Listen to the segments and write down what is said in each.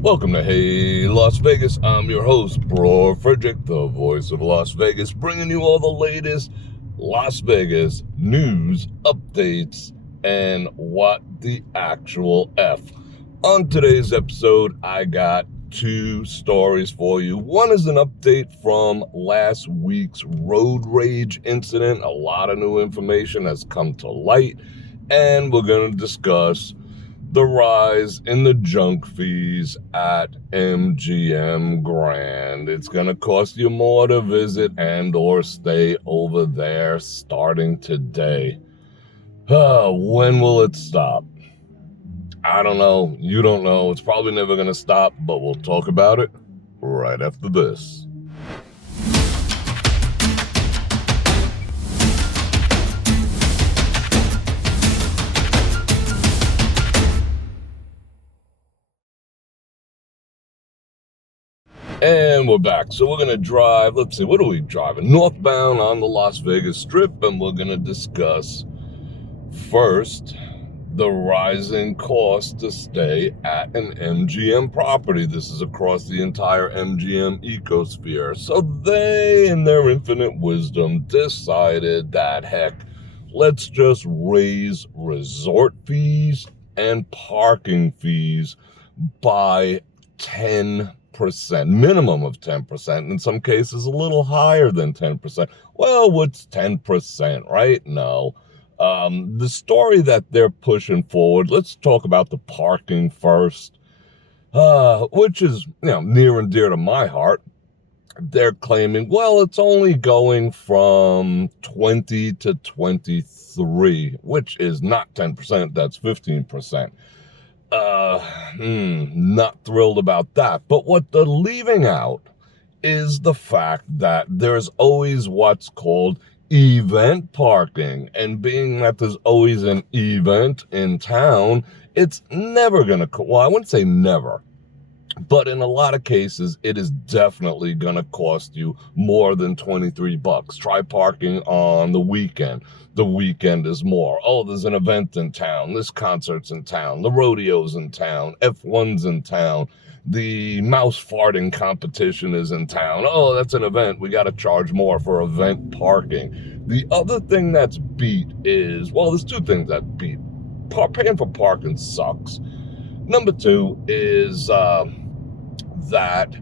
Welcome to Hey Las Vegas. I'm your host, Bror Fredrik, the voice of Las Vegas, bringing you all the latest Las Vegas news, updates, and what the actual F. On today's episode, I got two stories for you. One is an update from last week's road rage incident. A lot of new information has come to light, and we're going to discuss the rise in the junk fees at MGM Grand. It's going to cost you more to visit and or stay over there starting today. When will it stop? I don't know. You don't know. It's probably never going to stop, but we'll talk about it right after this. And we're back. So we're going to drive, let's see, what are we driving? Northbound on the Las Vegas Strip, and we're going to discuss first the rising cost to stay at an MGM property. This is across the entire MGM ecosphere. So they, in their infinite wisdom, decided that, heck, let's just raise resort fees and parking fees by 10%, minimum of 10%, in some cases a little higher than 10%. Well, what's 10%, right? No. The story that they're pushing forward, let's talk about the parking first, which is, near and dear to my heart. They're claiming, well, it's only going from 20 to 23, which is not 10%, that's 15%. Not thrilled about that. But what they're leaving out is the fact that there's always what's called event parking. And being that there's always an event in town, it's never going to, well, I wouldn't say never, but in a lot of cases, it is definitely going to cost you more than $23. Try parking on the weekend. The weekend is more. Oh, there's an event in town. This concert's in town. The rodeo's in town. F1's in town. The mouse farting competition is in town. Oh, that's an event. We got to charge more for event parking. The other thing that's beat is, well, there's two things that beat. Paying for parking sucks. Number two is that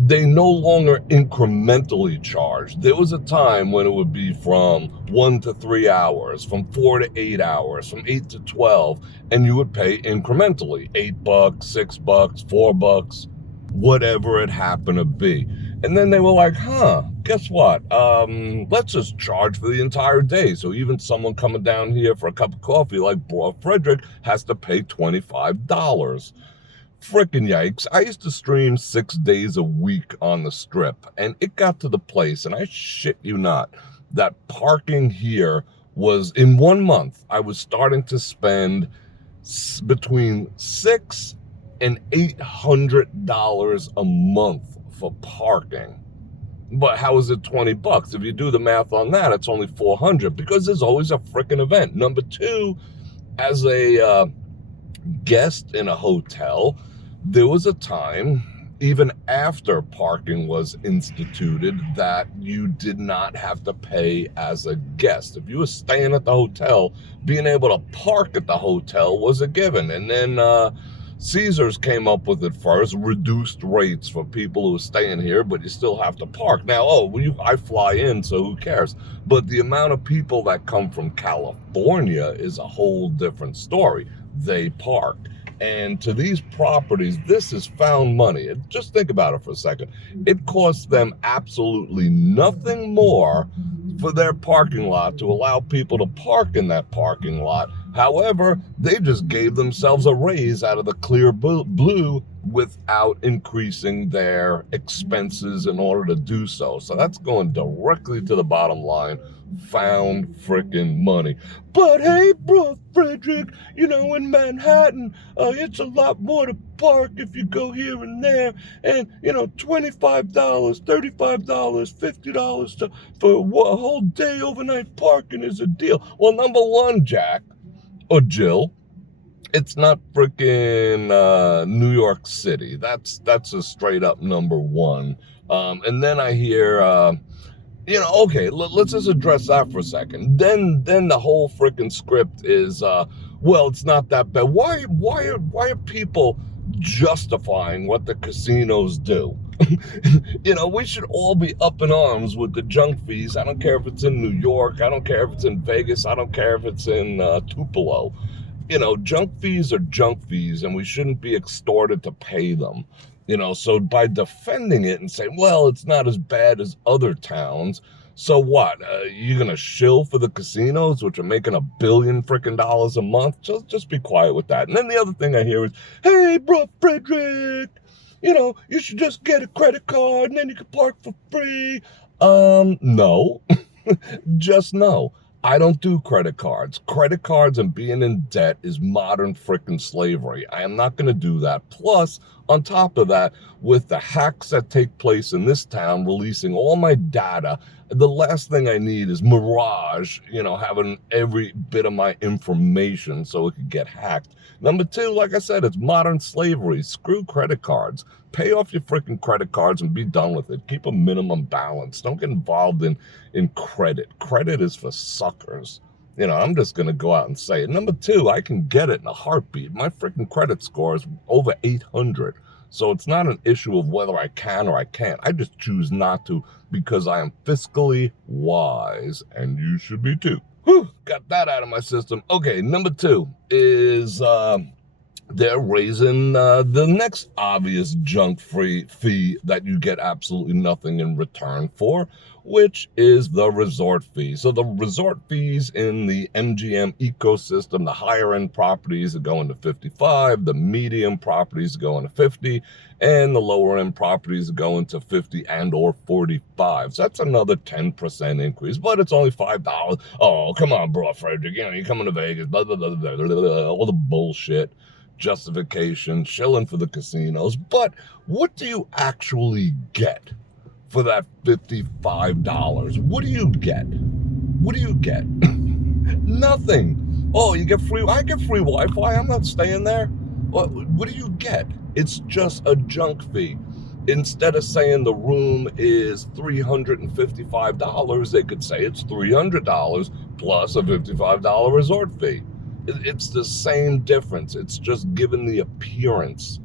they no longer incrementally charge. There was a time when it would be from 1 to 3 hours, from 4 to 8 hours, from 8 to 12, and you would pay incrementally, $8, $6, $4, whatever it happened to be. And then they were like, guess what? Let's just charge for the entire day. So even someone coming down here for a cup of coffee like Bror Fredrik has to pay $25. Frickin' yikes. I used to stream 6 days a week on the Strip, and it got to the place, and I shit you not, that parking here was, in 1 month, I was starting to spend between $600 and $800 a month for parking. But how is it $20? If you do the math on that, it's only $400 because there's always a frickin' event. Number two, as a guest in a hotel, there was a time, even after parking was instituted, that you did not have to pay as a guest. If you were staying at the hotel, being able to park at the hotel was a given. And then Caesars came up with it first, reduced rates for people who are staying here, but you still have to park. Now, I fly in, so who cares? But the amount of people that come from California is a whole different story. They park. And to these properties, this is found money. Just think about it for a second. It costs them absolutely nothing more for their parking lot to allow people to park in that parking lot. However, they just gave themselves a raise out of the clear blue without increasing their expenses in order to do so. So that's going directly to the bottom line. Found frickin' money. But hey, Bror Fredrik, in Manhattan, it's a lot more to park if you go here and there. And, $25, $35, $50 for a whole day overnight parking is a deal. Well, number one, Jack, or Jill, It's not freaking New York City. That's a straight up number one. And then I hear, okay, let's just address that for a second. Then the whole freaking script is, well, it's not that bad. Why are people justifying what the casinos do? We should all be up in arms with the junk fees. I don't care if it's in New York. I don't care if it's in Vegas. I don't care if it's in Tupelo. Junk fees are junk fees, and we shouldn't be extorted to pay them. So by defending it and saying, well, it's not as bad as other towns, so what? You're gonna shill for the casinos, which are making $1 billion freaking dollars a month? Just be quiet with that. And then the other thing I hear is, hey, Bror Fredrik, you should just get a credit card and then you can park for free. No, just no. I don't do credit cards. Credit cards and being in debt is modern frickin' slavery. I am not going to do that. Plus, on top of that, with the hacks that take place in this town releasing all my data, the last thing I need is Mirage, having every bit of my information so it could get hacked. Number two, like I said, it's modern slavery. Screw credit cards. Pay off your freaking credit cards and be done with it. Keep a minimum balance. Don't get involved in credit. Credit is for suckers. I'm just going to go out and say it. Number two, I can get it in a heartbeat. My freaking credit score is over 800. So it's not an issue of whether I can or I can't. I just choose not to because I am fiscally wise, and you should be too. Whew, got that out of my system. Okay, number two is they're raising the next obvious junk free fee that you get absolutely nothing in return for, which is the resort fee. So the resort fees in the MGM ecosystem, the higher end properties are going to 55, the medium properties are going to 50, and the lower end properties are going to 50 and or 45. So that's another 10% increase, but it's only $5. Oh, come on, Bror Fredrik, you're coming to Vegas, blah, blah, blah, blah, blah, blah, all the bullshit. Justification, shilling for the casinos. But what do you actually get for that $55? What do you get? What do you get? Nothing. Oh, you get free. I get free Wi-Fi. I'm not staying there. What do you get? It's just a junk fee. Instead of saying the room is $355, they could say it's $300 plus a $55 resort fee. It's the same difference. It's just given the appearance.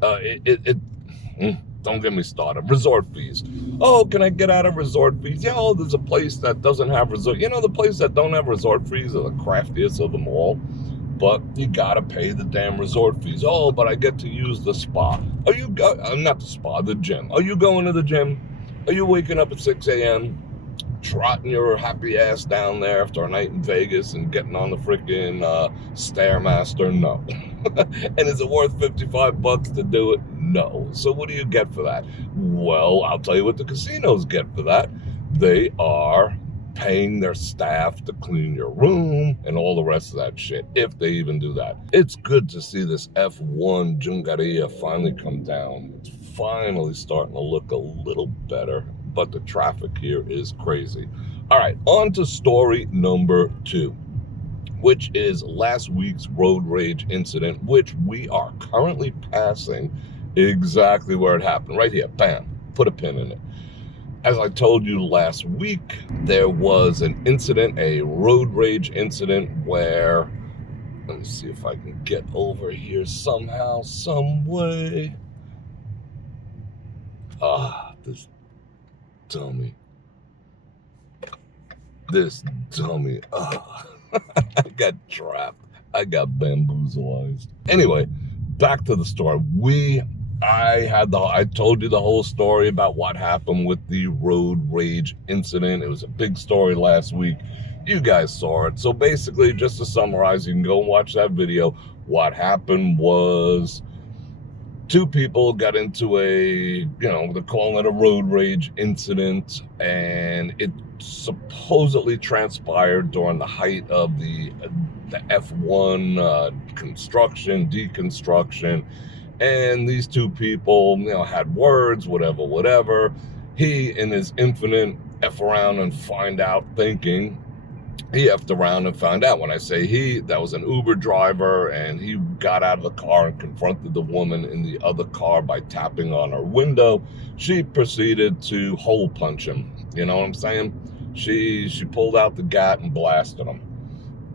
Don't get me started. Resort fees. Oh, can I get out of resort fees? Yeah, there's a place that doesn't have resort. The place that don't have resort fees are the craftiest of them all. But you gotta pay the damn resort fees. Oh, but I get to use the spa. Not the spa, the gym. Are you going to the gym? Are you waking up at 6 a.m.? Trotting your happy ass down there after a night in Vegas and getting on the freaking Stairmaster? No. And is it worth $55 to do it? No. So what do you get for that? Well, I'll tell you what the casinos get for that. They are paying their staff to clean your room and all the rest of that shit, if they even do that. It's good to see this F1 Jungaria finally come down. It's finally starting to look a little better, but the traffic here is crazy. All right, on to story number two, which is last week's road rage incident, which we are currently passing exactly where it happened. Right here, bam, put a pin in it. As I told you last week, there was an incident, a road rage incident where, let me see if I can get over here somehow, some way. This dummy. I got trapped. I got bamboozled. Anyway, back to the story. I told you the whole story about what happened with the road rage incident. It was a big story last week. You guys saw it. So basically, just to summarize, you can go and watch that video. What happened was two people got into they're calling it a road rage incident, and it supposedly transpired during the height of the F1 construction, deconstruction. And these two people, had words, whatever. He, in his infinite F around and find out thinking, he effed around and found out. When I say he, that was an Uber driver, and he got out of the car and confronted the woman in the other car by tapping on her window. She proceeded to hole punch him. You know what I'm saying? She pulled out the gat and blasted him.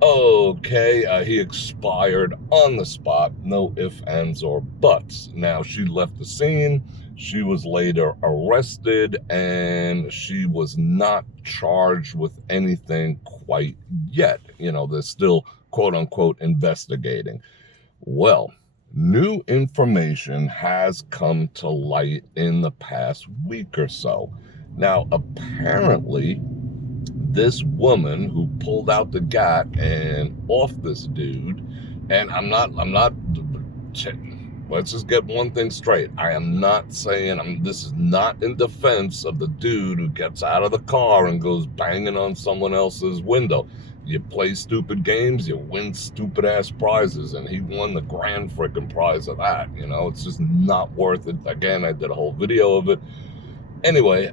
Okay, he expired on the spot. No ifs, ands, or buts. Now, she left the scene. She was later arrested, and she was not charged with anything quite yet. You know, they're still, quote unquote, investigating. Well, new information has come to light in the past week or so. Now, apparently, this woman who pulled out the gat and off this dude, and I'm not, let's just get one thing straight. I am not saying, this is not in defense of the dude who gets out of the car and goes banging on someone else's window. You play stupid games, you win stupid ass prizes, and he won the grand frickin' prize of that. You know, it's just not worth it. Again, I did a whole video of it. Anyway,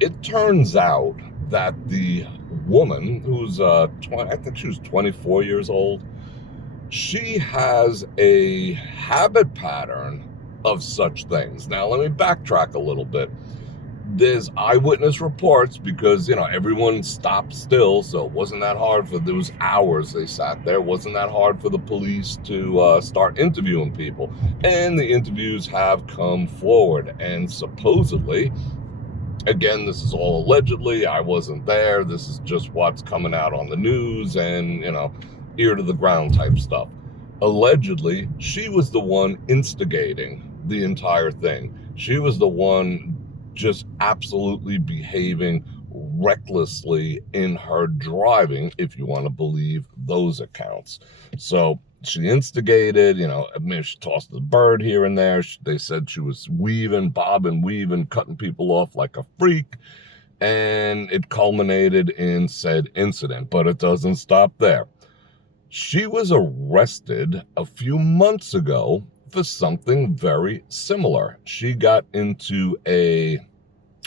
it turns out that the woman who's I think she was 24 years old, she has a habit pattern of such things. Now, let me backtrack a little bit. There's eyewitness reports because, you know, everyone stopped still, so it wasn't that hard for those hours they sat there. It wasn't that hard for the police to start interviewing people. And the interviews have come forward, and supposedly, again, this is all allegedly, I wasn't there, this is just what's coming out on the news and, you know, ear to the ground type stuff. Allegedly, she was the one instigating the entire thing. She was the one just absolutely behaving recklessly in her driving, if you want to believe those accounts. So she instigated, you know, I mean, she tossed the bird here and there. They said she was bobbing, weaving, cutting people off like a freak. And it culminated in said incident, but it doesn't stop there. She was arrested a few months ago for something very similar. She got into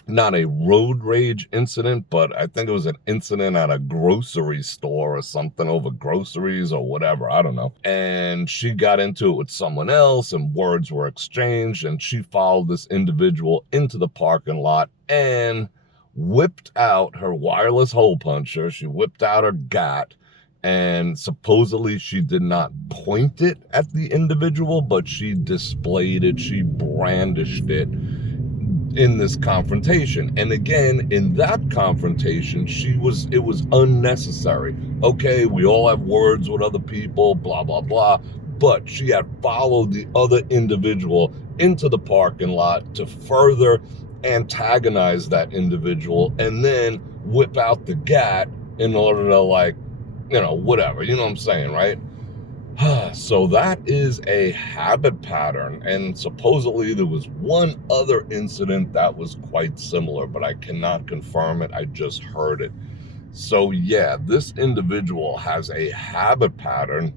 not a road rage incident, but I think it was an incident at a grocery store or something over groceries or whatever, I don't know. And she got into it with someone else and words were exchanged, and she followed this individual into the parking lot and whipped out her wireless hole puncher. She whipped out her gat, and supposedly she did not point it at the individual, but she displayed it, she brandished it in this confrontation. And again, in that confrontation, it was unnecessary. Okay, we all have words with other people, blah, blah, blah, but she had followed the other individual into the parking lot to further antagonize that individual and then whip out the gat in order to, like, you know, whatever, you know what I'm saying, right? So that is a habit pattern, and supposedly there was one other incident that was quite similar, but I cannot confirm it, I just heard it. So yeah, this individual has a habit pattern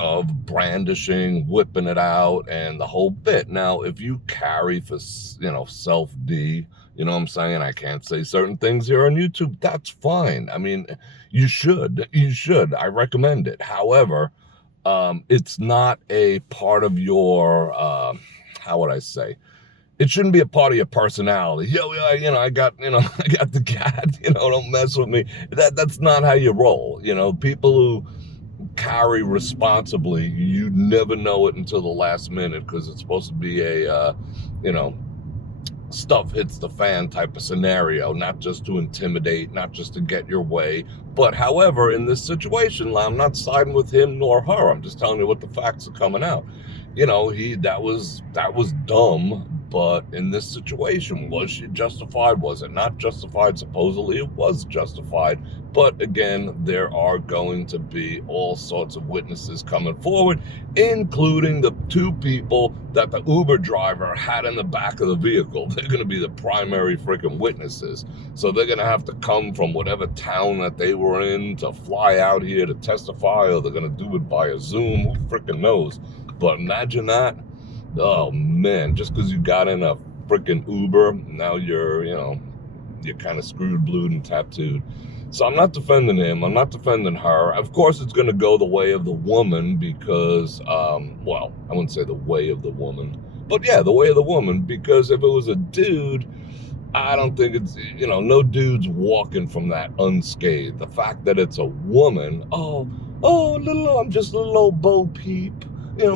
of brandishing, whipping it out, and the whole bit. Now, if you carry for, you know, self-D, you know what I'm saying, I can't say certain things here on YouTube, that's fine. I mean, you should, I recommend it. However, it's not a part of your, how would I say, it shouldn't be a part of your personality. Yo, you know, I got the cat, you know, don't mess with me. That's not how you roll. You know, people who carry responsibly, you never know it until the last minute, because it's supposed to be a, you know, stuff hits the fan type of scenario, not just to intimidate, not just to get your way. But however, in this situation, I'm not siding with him nor her. I'm just telling you what the facts are coming out. You know, that was dumb, but in this situation, was she justified? Was it not justified? Supposedly it was justified. But again, there are going to be all sorts of witnesses coming forward, including the two people that the Uber driver had in the back of the vehicle. They're going to be the primary freaking witnesses. So they're going to have to come from whatever town that they were in to fly out here to testify, or they're going to do it via Zoom. Who freaking knows? But imagine that. Oh man, just because you got in a freaking Uber, now you're kind of screwed, blued, and tattooed. So I'm not defending him. I'm not defending her. Of course, it's going to go the way of the woman because, well, I wouldn't say the way of the woman, but yeah, the way of the woman. Because if it was a dude, I don't think it's, no dude's walking from that unscathed. The fact that it's a woman, I'm just a little old Bo Peep.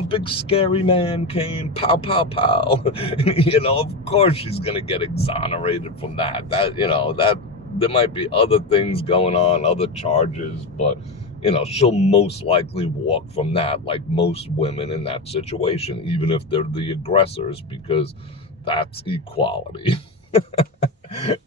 Big scary man came, pow, pow, pow. Of course she's going to get exonerated from that. That there might be other things going on, other charges, but, she'll most likely walk from that like most women in that situation, even if they're the aggressors, because that's equality.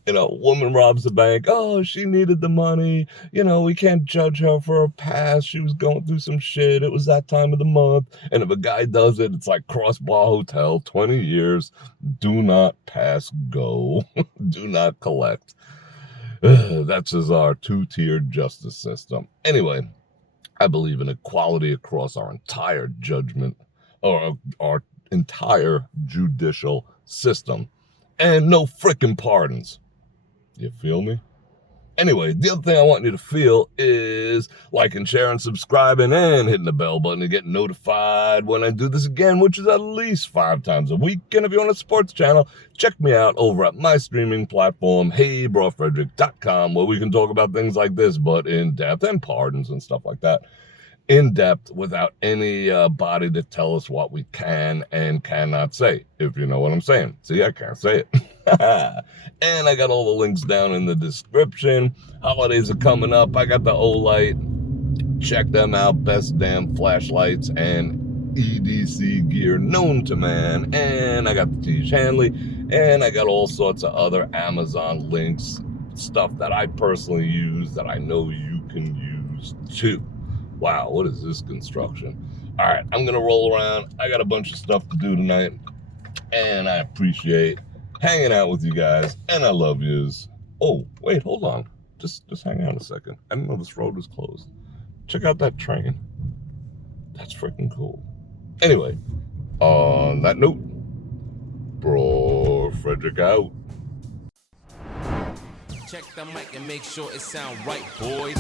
Woman robs the bank. Oh, she needed the money. We can't judge her for her past. She was going through some shit. It was that time of the month. And if a guy does it, it's like Crossbar Hotel, 20 years. Do not pass go. Do not collect. That's just our two-tiered justice system. Anyway, I believe in equality across our entire judgment, or our entire judicial system. And no frickin' pardons. You feel me? Anyway, the other thing I want you to feel is liking, sharing, subscribing, and hitting the bell button to get notified when I do this again, which is at least 5 times a week. And if you're on a sports channel, check me out over at my streaming platform, brorfredrik.com, where we can talk about things like this, but in depth, and pardons and stuff like that. In depth, without any body to tell us what we can and cannot say, if you know what I'm saying. See, I can't say it. And I got all the links down in the description. Holidays are coming up. I got the Olight. Check them out. Best damn flashlights and EDC gear known to man. And I got the Tiege Hanley. And I got all sorts of other Amazon links, stuff that I personally use that I know you can use too. Wow, what is this construction? All right, I'm going to roll around. I got a bunch of stuff to do tonight, and I appreciate hanging out with you guys, and I love yous. Oh, wait, hold on. Just hang on a second. I didn't know this road was closed. Check out that train. That's freaking cool. Anyway, on that note, Bror Fredrik out. Check the mic and make sure it sound right, boys.